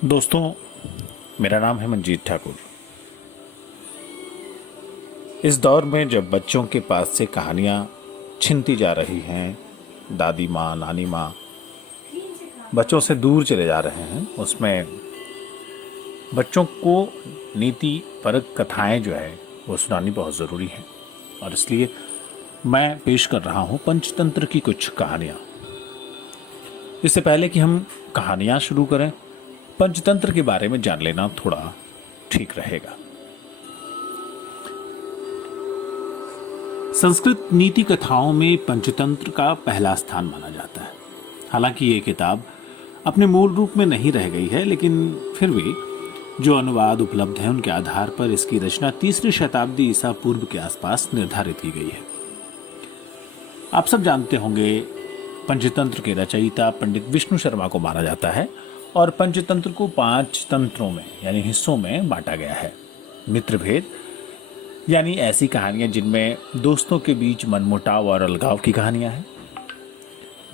दोस्तों, मेरा नाम है मंजीत ठाकुर। इस दौर में जब बच्चों के पास से कहानियाँ छिनती जा रही हैं, दादी माँ, नानी माँ बच्चों से दूर चले जा रहे हैं, उसमें बच्चों को नीति परक कथाएं जो है वो सुनानी बहुत ज़रूरी है। और इसलिए मैं पेश कर रहा हूँ पंचतंत्र की कुछ कहानियाँ। इससे पहले कि हम कहानियाँ शुरू करें, पंचतंत्र के बारे में जान लेना थोड़ा ठीक रहेगा। संस्कृत नीति कथाओं में पंचतंत्र का पहला स्थान माना जाता है। हालांकि ये किताब अपने मूल रूप में नहीं रह गई है, लेकिन फिर भी जो अनुवाद उपलब्ध हैं उनके आधार पर इसकी रचना 3री शताब्दी ईसा पूर्व के आसपास निर्धारित की गई है। आप सब जानते होंगे, पंचतंत्र के रचयिता पंडित विष्णु शर्मा को माना जाता है और पंचतंत्र को 5 तंत्रों में यानी हिस्सों में बांटा गया है। मित्रभेद यानी ऐसी कहानियां जिनमें दोस्तों के बीच मनमुटाव और अलगाव की कहानियां हैं।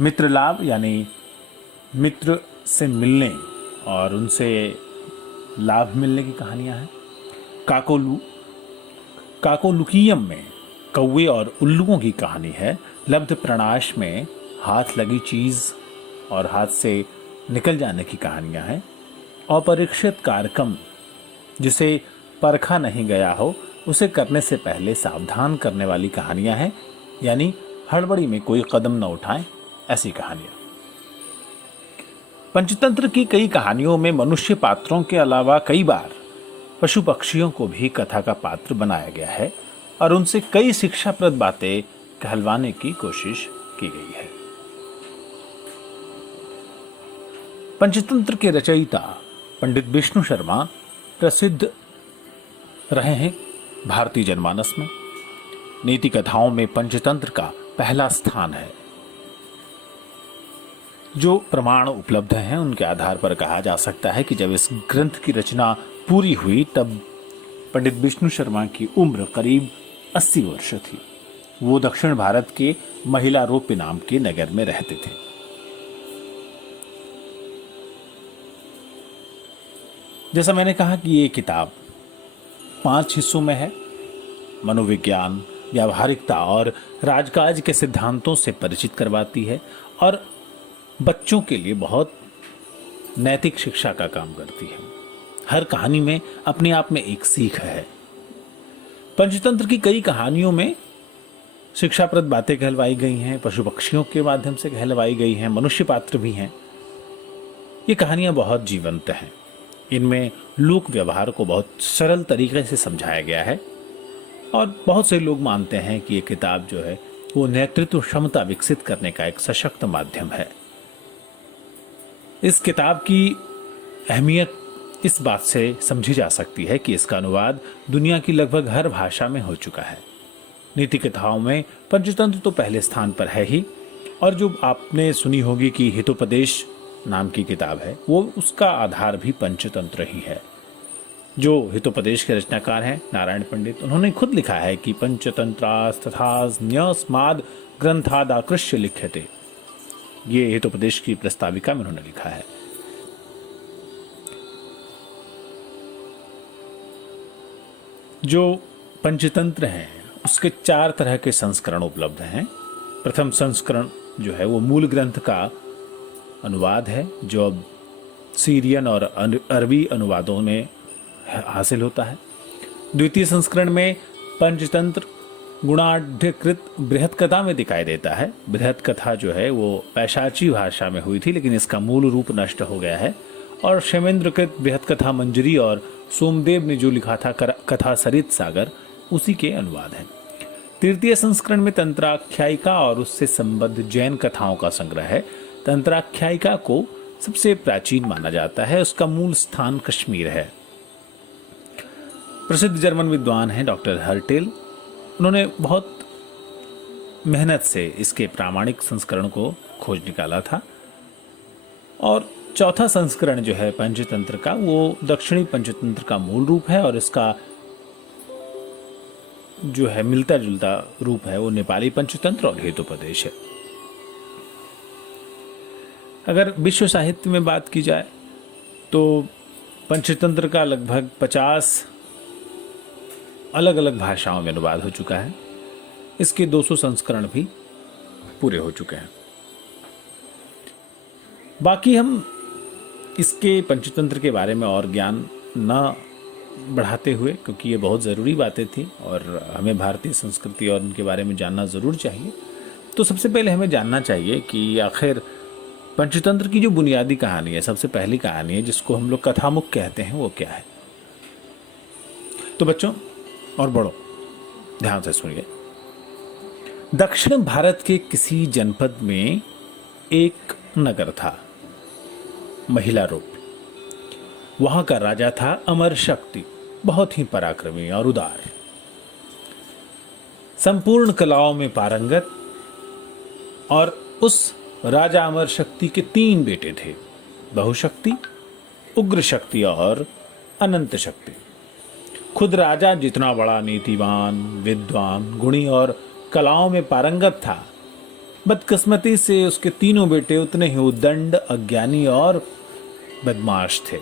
मित्र लाभ यानी मित्र से मिलने और उनसे लाभ मिलने की कहानियां हैं। काकोलुकीयम में कौवे और उल्लुओं की कहानी है। लब्ध प्रणाश में हाथ लगी चीज और हाथ से निकल जाने की कहानियां हैं। अपरीक्षित कार्यक्रम, जिसे परखा नहीं गया हो उसे करने से पहले सावधान करने वाली कहानियां हैं, यानी हड़बड़ी में कोई कदम न उठाएं, ऐसी कहानियां। पंचतंत्र की कई कहानियों में मनुष्य पात्रों के अलावा कई बार पशु पक्षियों को भी कथा का पात्र बनाया गया है और उनसे कई शिक्षाप्रद बातें कहलवाने की कोशिश की गई है। पंचतंत्र के रचयिता पंडित विष्णु शर्मा प्रसिद्ध रहे हैं भारतीय जनमानस में। नीति कथाओं में पंचतंत्र का पहला स्थान है। जो प्रमाण उपलब्ध हैं उनके आधार पर कहा जा सकता है कि जब इस ग्रंथ की रचना पूरी हुई तब पंडित विष्णु शर्मा की उम्र करीब 80 वर्ष थी। वो दक्षिण भारत के महिलारोप्य नाम के नगर में रहते थे। जैसा मैंने कहा कि ये किताब 5 हिस्सों में है। मनोविज्ञान, व्यावहारिकता और राजकाज के सिद्धांतों से परिचित करवाती है और बच्चों के लिए बहुत नैतिक शिक्षा का काम करती है। हर कहानी में अपने आप में एक सीख है। पंचतंत्र की कई कहानियों में शिक्षाप्रद बातें कहलवाई गई हैं, पशु पक्षियों के माध्यम से कहलवाई गई हैं, मनुष्य पात्र भी हैं। ये कहानियां बहुत जीवंत हैं। इनमें लोक व्यवहार को बहुत सरल तरीके से समझाया गया है और बहुत से लोग मानते हैं कि ये किताब जो है वो नेतृत्व क्षमता विकसित करने का एक सशक्त माध्यम है। इस किताब की अहमियत इस बात से समझी जा सकती है कि इसका अनुवाद दुनिया की लगभग हर भाषा में हो चुका है। नीति कथाओं में पंचतंत्र तो पहले स्थान पर है ही, और जो आपने सुनी होगी कि हितोपदेश नाम की किताब है, वो उसका आधार भी पंचतंत्र ही है। जो हितोपदेश के रचनाकार हैं नारायण पंडित, उन्होंने खुद लिखा है कि पंचतंत्रास्तथास न्यस्माद ग्रंथादाकृष्य लिख्यते। ये हितोपदेश की प्रस्ताविका में उन्होंने लिखा है। जो पंचतंत्र हैं उसके 4 तरह के संस्करण उपलब्ध हैं। प्रथम संस्करण जो है वो मूल ग्रंथ का अनुवाद है, जो अब सीरियन और अरबी अनुवादों में हासिल होता है। द्वितीय संस्करण में पंचतंत्र गुणाढ़कृत बृहत कथा में दिखाई देता है। बृहत कथा जो है वो पैशाची भाषा में हुई थी, लेकिन इसका मूल रूप नष्ट हो गया है और क्षेमेंद्रकृत बृहत कथा मंजरी और सोमदेव ने जो लिखा था कथा सरित सागर, उसी के अनुवाद है। तृतीय संस्करण में तंत्राख्यायिका और उससे संबद्ध जैन कथाओं का संग्रह है। तंत्राख्यायिका को सबसे प्राचीन माना जाता है। उसका मूल स्थान कश्मीर है। प्रसिद्ध जर्मन विद्वान हैं डॉक्टर हर्टेल। उन्होंने बहुत मेहनत से इसके प्रामाणिक संस्करण को खोज निकाला था। और चौथा संस्करण जो है पंचतंत्र का, वो दक्षिणी पंचतंत्र का मूल रूप है और इसका जो है मिलता जुलता रूप है वो नेपाली पंचतंत्र और हितोपदेश है। अगर विश्व साहित्य में बात की जाए तो पंचतंत्र का लगभग 50 अलग अलग भाषाओं में अनुवाद हो चुका है। इसके 200 संस्करण भी पूरे हो चुके हैं। बाकी हम इसके पंचतंत्र के बारे में और ज्ञान न बढ़ाते हुए, क्योंकि ये बहुत ज़रूरी बातें थी और हमें भारतीय संस्कृति और उनके बारे में जानना ज़रूर चाहिए, तो सबसे पहले हमें जानना चाहिए कि आखिर पंचतंत्र की जो बुनियादी कहानी है, सबसे पहली कहानी है, जिसको हम लोग कथामुख कहते हैं, वो क्या है। तो बच्चों और बड़ों, ध्यान से सुनिए। दक्षिण भारत के किसी जनपद में एक नगर था, महिला रूप। वहां का राजा था अमर शक्ति, बहुत ही पराक्रमी और उदार, संपूर्ण कलाओं में पारंगत। और उस राजा अमर शक्ति के 3 बेटे थे, बहुशक्ति, उग्र शक्ति और अनंत शक्ति। खुद राजा जितना बड़ा नीतिवान, विद्वान, गुणी और कलाओं में पारंगत था, बदकिस्मती से उसके 3 बेटे उतने ही उद्दंड, अज्ञानी और बदमाश थे।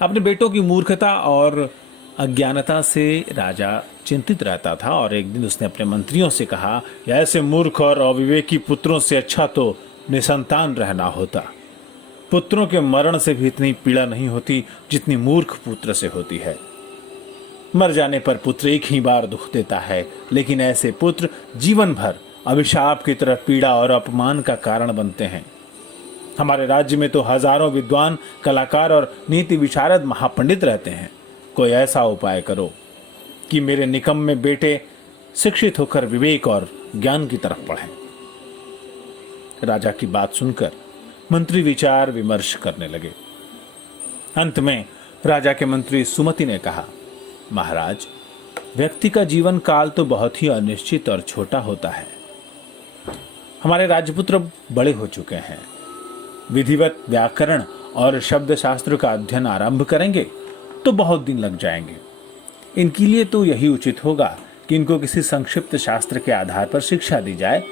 अपने बेटों की मूर्खता और अज्ञानता से राजा चिंतित रहता था और एक दिन उसने अपने मंत्रियों से कहा कि ऐसे मूर्ख और अविवेकी पुत्रों से अच्छा तो निसंतान रहना होता। पुत्रों के मरण से भी इतनी पीड़ा नहीं होती जितनी मूर्ख पुत्र से होती है। मर जाने पर पुत्र एक ही बार दुख देता है, लेकिन ऐसे पुत्र जीवन भर अभिशाप की तरह पीड़ा और अपमान का कारण बनते हैं। हमारे राज्य में तो हजारों विद्वान, कलाकार और नीति विशारद महापंडित रहते हैं। कोई ऐसा उपाय करो कि मेरे निकम्मे बेटे शिक्षित होकर विवेक और ज्ञान की तरफ बढ़ें। राजा की बात सुनकर मंत्री विचार विमर्श करने लगे। अंत में राजा के मंत्री सुमति ने कहा, महाराज, व्यक्ति का जीवन काल तो बहुत ही अनिश्चित और छोटा होता है। हमारे राजपुत्र बड़े हो चुके हैं, विधिवत व्याकरण और शब्द शास्त्र का अध्ययन आरंभ करेंगे तो बहुत दिन लग जाएंगे। इनके लिए तो यही उचित होगा कि इनको किसी संक्षिप्त शास्त्र के आधार पर शिक्षा दी जाए,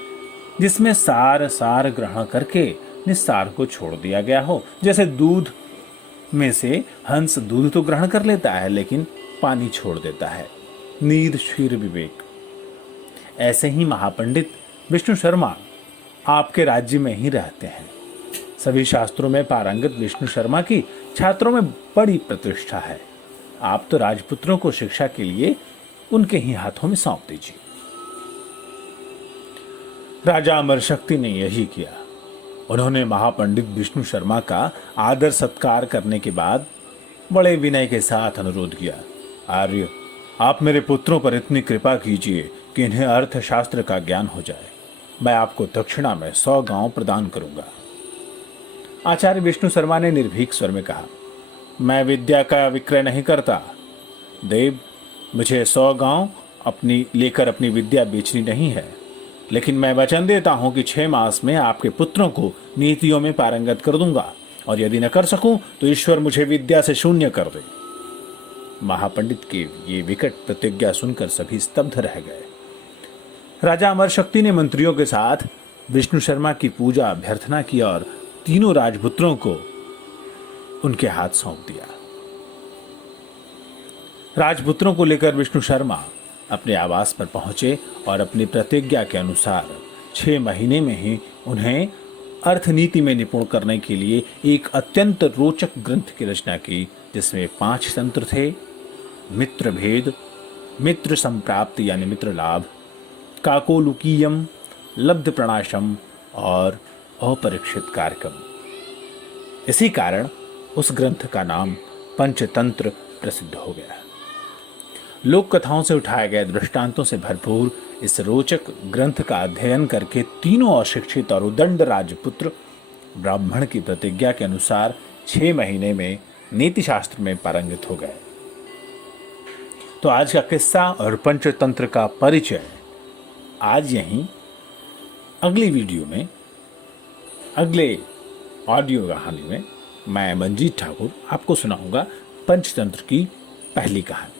जिसमें सार ग्रहण करके निस्सार को छोड़ दिया गया हो। जैसे दूध में से हंस दूध तो ग्रहण कर लेता है, लेकिन पानी छोड़ देता है। नीर क्षीर विवेक। ऐसे ही महापंडित विष्णु शर्मा आपके राज्य में ही रहते हैं। सभी शास्त्रों में पारंगत विष्णु शर्मा की छात्रों में बड़ी प्रतिष्ठा है। आप तो राजपुत्रों को शिक्षा के लिए उनके ही हाथों में सौंप दीजिए। राजा अमर शक्ति ने यही किया। उन्होंने महापंडित विष्णु शर्मा का आदर सत्कार करने के बाद बड़े विनय के साथ अनुरोध किया, आर्य, आप मेरे पुत्रों पर इतनी कृपा कीजिए कि इन्हें अर्थशास्त्र का ज्ञान हो जाए। मैं आपको दक्षिणा में 100 गांव प्रदान करूंगा। आचार्य विष्णु शर्मा ने निर्भीक स्वर में कहा, मैं विद्या का विक्रय नहीं करता। देव, मुझे 100 गांव लेकर अपनी विद्या बेचनी नहीं है, लेकिन मैं वचन देता हूं कि 6 मास में आपके पुत्रों को नीतियों में पारंगत कर दूंगा, और यदि न कर सकूं तो ईश्वर मुझे विद्या से शून्य कर दे। महापंडित की ये विकट प्रतिज्ञा सुनकर सभी स्तब्ध रह गए। राजा अमर शक्ति ने मंत्रियों के साथ विष्णु शर्मा की पूजा अभ्यर्थना की और तीनों राजपुत्रों को उनके हाथ सौंप दिया। राजपुत्रों को लेकर विष्णु शर्मा अपने आवास पर पहुंचे और अपनी प्रतिज्ञा के अनुसार 6 महीने में ही उन्हें अर्थनीति में निपुण करने के लिए एक अत्यंत रोचक ग्रंथ की रचना की, जिसमें 5 तंत्र थे: मित्र भेद, मित्र संप्राप्ति यानी मित्र लाभ, काकोलुकीयम, लब्ध प्रणाशम और अपरीक्षित कार्यक्रम। इसी कारण उस ग्रंथ का नाम पंचतंत्र प्रसिद्ध हो गया। लोक कथाओं से उठाए गए दृष्टांतों से भरपूर इस रोचक ग्रंथ का अध्ययन करके तीनों अशिक्षित और उदंड राजपुत्र ब्राह्मण की प्रतिज्ञा के अनुसार 6 महीने में नीति शास्त्र में पारंगत हो गए। तो आज का किस्सा और पंचतंत्र का परिचय आज यहीं। अगली वीडियो में, अगले ऑडियो कहानी में मैं मंजीत ठाकुर आपको सुनाऊंगा पंचतंत्र की पहली कहानी।